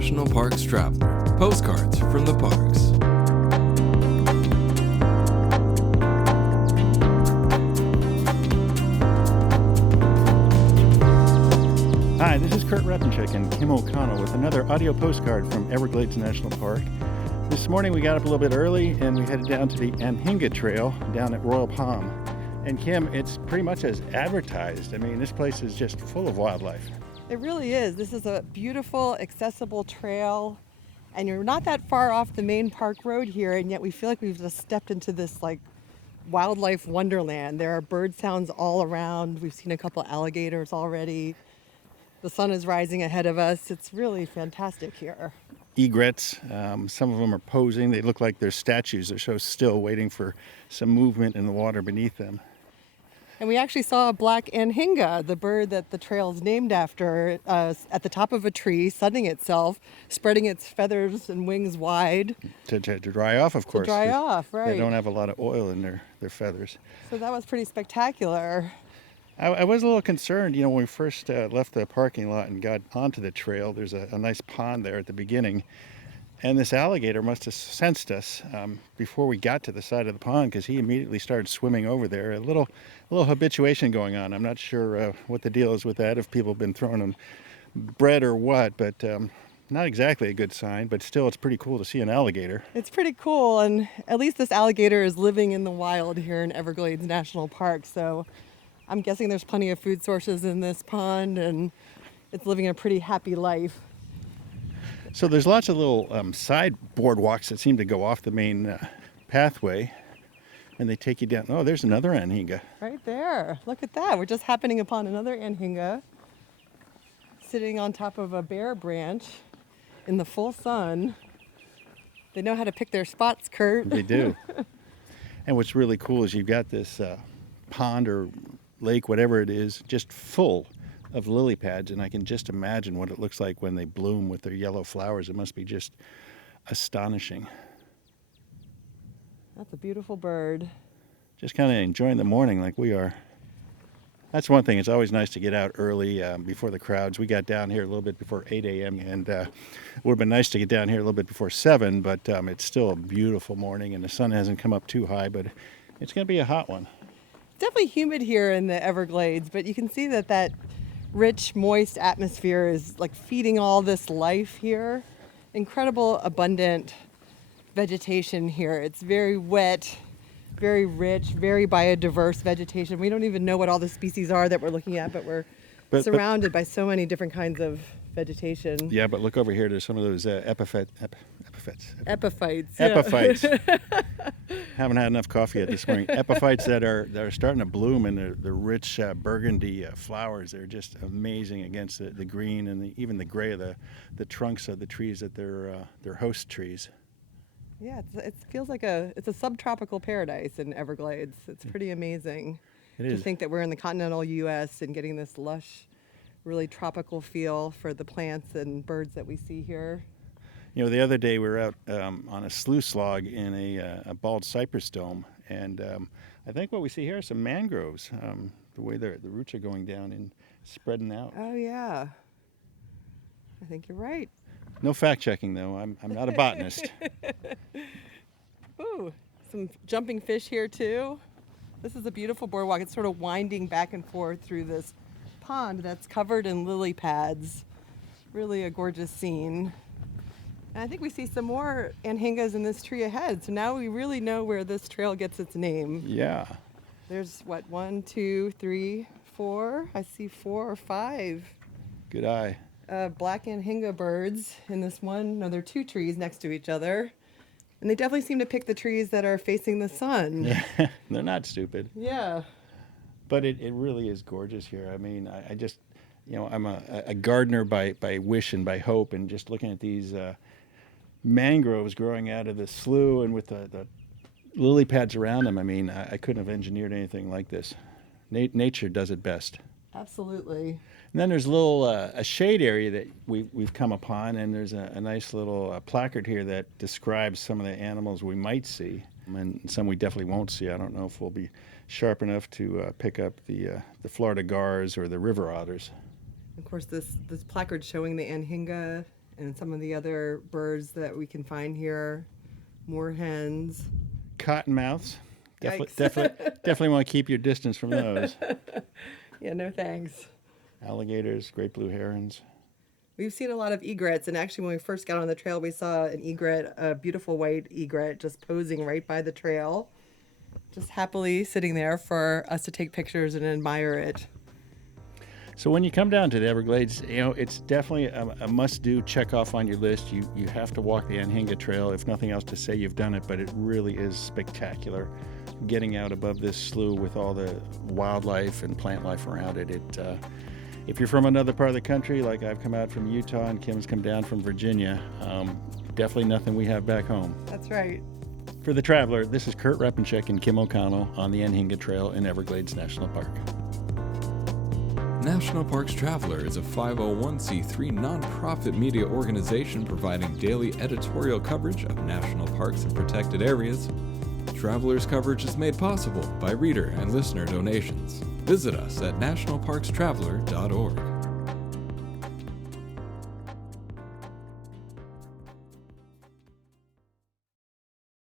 National Parks traveler. Postcards from the parks. Hi, this is Kurt Repenchik and Kim O'Connell with another audio postcard from Everglades National Park. This morning we got up a little bit early and we headed down to the Anhinga Trail down at Royal Palm. And Kim, it's pretty much as advertised. I mean, this place is just full of wildlife. It really is. This is a beautiful, accessible trail, and you're not that far off the main park road here, and yet we feel like we've just stepped into this wildlife wonderland. There are bird sounds all around. We've seen a couple alligators already. The sun is rising ahead of us. It's really fantastic here. Egrets, some of them are posing. They look like they're statues. They're so still, waiting for some movement in the water beneath them. And we actually saw a black anhinga, the bird that the trail is named after, at the top of a tree, sunning itself, spreading its feathers and wings wide. To dry off, of course. To dry off, right. They don't have a lot of oil in their feathers. So that was pretty spectacular. I was a little concerned, when we first left the parking lot and got onto the trail. There's a nice pond there at the beginning. And this alligator must have sensed us before we got to the side of the pond, because he immediately started swimming over there. A little habituation going on. I'm not sure what the deal is with that, if people have been throwing him bread or what, but not exactly a good sign. But still, it's pretty cool to see an alligator. It's pretty cool, and at least this alligator is living in the wild here in Everglades National Park. So I'm guessing there's plenty of food sources in this pond, and it's living a pretty happy life. So there's lots of little side boardwalks that seem to go off the main pathway, and they take you down. Oh, there's another anhinga. Right there. Look at that. We're just happening upon another anhinga sitting on top of a bare branch in the full sun. They know how to pick their spots, Kurt. They do. And what's really cool is you've got this pond or lake, whatever it is, just full of lily pads, and I can just imagine what it looks like when they bloom with their yellow flowers. It must be just astonishing. That's a beautiful bird. Just kind of enjoying the morning like we are. That's one thing. It's always nice to get out early before the crowds. We got down here a little bit before 8 a.m. and it would have been nice to get down here a little bit before 7, but it's still a beautiful morning, and the sun hasn't come up too high, but it's going to be a hot one. It's definitely humid here in the Everglades, but you can see that rich, moist atmosphere is feeding all this life here. Incredible, abundant vegetation here. It's very wet, very rich, very biodiverse vegetation. We don't even know what all the species are that we're looking at, but we're surrounded by so many different kinds of vegetation. Yeah, but look over here. There's some of those epiphytes. Epiphytes. Haven't had enough coffee yet this morning. Epiphytes that are starting to bloom, and the rich burgundy flowers. They're just amazing against the green and even the gray of the trunks of the trees that they're host trees. Yeah, it feels like it's a subtropical paradise in Everglades. It's pretty amazing to think that we're in the continental U.S. and getting this lush, really tropical feel for the plants and birds that we see here. The other day we were out on a sluice log in a bald cypress dome, and I think what we see here are some mangroves, the way the roots are going down and spreading out. Oh, yeah. I think you're right. No fact-checking, though. I'm not a botanist. Ooh, some jumping fish here, too. This is a beautiful boardwalk. It's sort of winding back and forth through this pond that's covered in lily pads. Really a gorgeous scene. And I think we see some more anhingas in this tree ahead. So now we really know where this trail gets its name. Yeah. There's 1, 2, 3, 4. I see 4 or 5. Good eye. Black anhinga birds in this one. No, there are 2 trees next to each other. And they definitely seem to pick the trees that are facing the sun. They're not stupid. Yeah. But it really is gorgeous here. I mean, I just, I'm a gardener by wish and by hope, and just looking at these mangroves growing out of the slough and with the lily pads around them. I mean, I couldn't have engineered anything like this. Nature does it best. Absolutely. And then there's a shade area that we've come upon, and there's a nice little placard here that describes some of the animals we might see, and some we definitely won't see. I don't know if we'll be sharp enough to pick up the Florida gars or the river otters. Of course, this placard showing the anhinga and some of the other birds that we can find here. Moorhens. Cottonmouths. Yikes. Definitely want to keep your distance from those. Yeah, no thanks. Alligators, great blue herons. We've seen a lot of egrets, and actually when we first got on the trail, we saw an egret, a beautiful white egret, just posing right by the trail, just happily sitting there for us to take pictures and admire it. So when you come down to the Everglades, it's definitely a must-do, check off on your list. You have to walk the Anhinga Trail, if nothing else to say you've done it, but it really is spectacular. Getting out above this slough with all the wildlife and plant life around it, if you're from another part of the country, like I've come out from Utah and Kim's come down from Virginia, definitely nothing we have back home. That's right. For The Traveler, this is Kurt Repenchik and Kim O'Connell on the Anhinga Trail in Everglades National Park. National Parks Traveler is a 501c3 nonprofit media organization providing daily editorial coverage of national parks and protected areas. Traveler's coverage is made possible by reader and listener donations. Visit us at nationalparkstraveler.org.